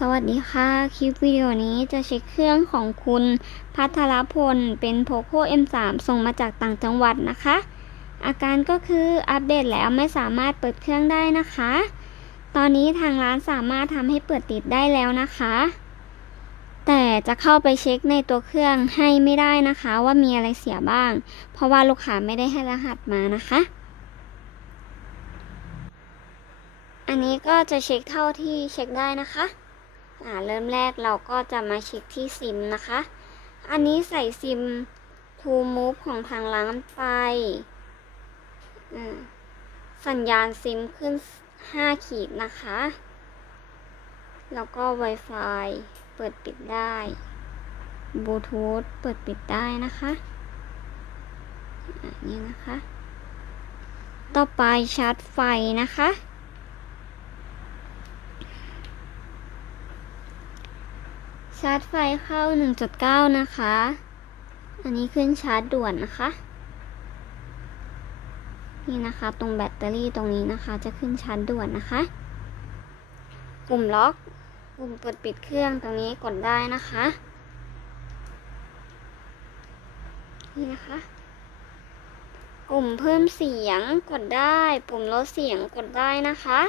สวัสดีค่ะ คลิปวิดีโอนี้จะเช็คเครื่องของคุณพัทรพล เป็น POCO M3 ส่งมาจากต่างจังหวัดนะคะ อาการก็คืออัปเดตแล้วไม่สามารถเปิดเครื่องได้นะคะ ตอนนี้ทางร้านสามารถทำให้เปิดติดได้แล้วนะคะ แต่จะเข้าไปเช็คในตัวเครื่องให้ไม่ได้นะคะว่ามีอะไรเสียบ้าง เพราะว่าลูกค้าไม่ได้ให้รหัสมานะคะอันนี้ก็จะเช็คเท่าที่เช็คได้นะคะ อ่าเริ่มแรกเราก็จะมาเช็คที่ซิมนะคะ อันนี้ใส่ซิม To Move ของทางร้านไปสัญญาณซิมขึ้น 5 ขีดนะคะ แล้วก็ Wi-Fi เปิดปิดได้บลูทูธเปิดปิดได้นะคะอ่านี่นะคะ ต่อไปชาร์จไฟนะคะาร์จไฟเข้า 1.9 นะคะ อันนี้ขึ้นชาร์จด่วนนะคะ นี่นะคะ ตรงแบตเตอรี่ตรงนี้นะคะ จะขึ้นชาร์จด่วนนะคะ ปุ่มล็อก ปุ่มเปิดปิดเครื่องตรงนี้กดได้นะคะ นี่นะคะ ปุ่มเพิ่มเสียงกดได้ ปุ่มลดเสียงกดได้นะคะ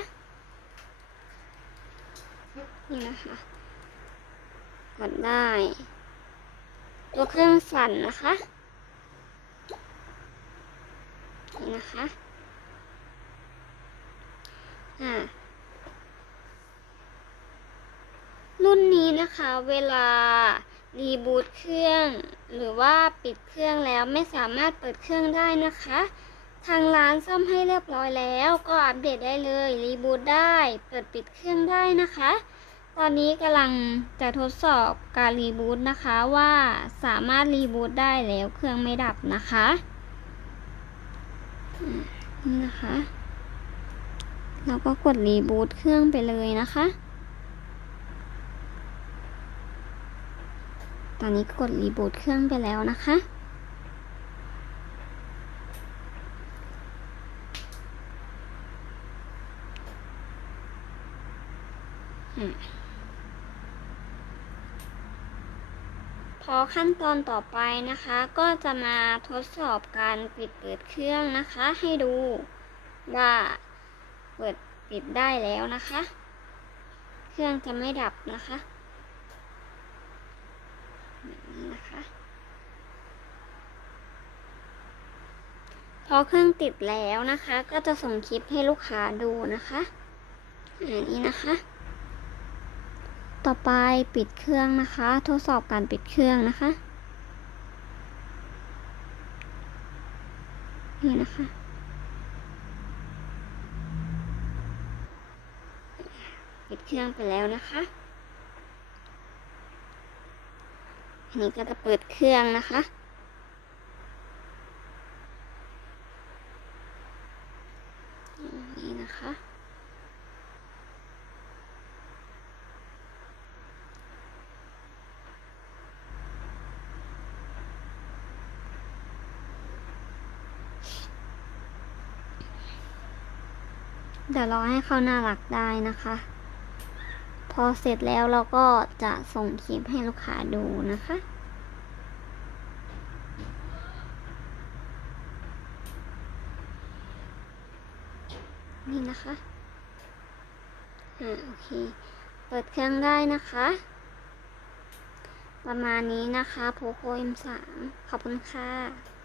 นี่นะคะ กดได้ ตัวเครื่องสั่นนะคะนี่นะคะอ่ารุ่นนี้นะคะเวลารีบูตเครื่อง หรือว่าปิดเครื่องแล้วไม่สามารถเปิดเครื่องได้นะคะ ทางร้านซ่อมให้เรียบร้อยแล้ว ก็อัปเดตได้เลย รีบูตได้ เปิดปิดเครื่องได้นะคะ ตอนนี้กำลังจะทดสอบการรีบูตนะคะว่าสามารถรีบูตได้แล้วเครื่องไม่ดับนะคะนี่นะคะแล้วก็กดรีบูตเครื่องไปเลยนะคะ ตอนนี้กดรีบูตเครื่องไปแล้วนะคะ อืม พอขั้นตอนต่อไปนะคะ ก็จะมาทดสอบการปิดเปิดเครื่องนะคะ ให้ดูว่าเปิดปิดได้แล้วนะคะ เครื่องจะไม่ดับนะคะแบบนี้นะคะ พอเครื่องติดแล้วนะคะ ก็จะส่งคลิปให้ลูกค้าดูนะคะอันนี้นะคะ ต่อไปปิดเครื่องนะคะ ทดสอบการปิดเครื่องนะคะ นี่นะคะ ปิดเครื่องไปแล้วนะคะอันนี้ก็จะเปิดเครื่องนะคะ นี่นะคะ เดี๋ยวเราให้เขาน่ารักได้นะคะ พอเสร็จแล้วเราก็จะส่งคลิปให้ลูกค้าดูนะคะ นี่นะคะอ่าโอเค เปิดเครื่องได้นะคะ ประมาณนี้นะคะ POCO M3 ขอบคุณค่ะ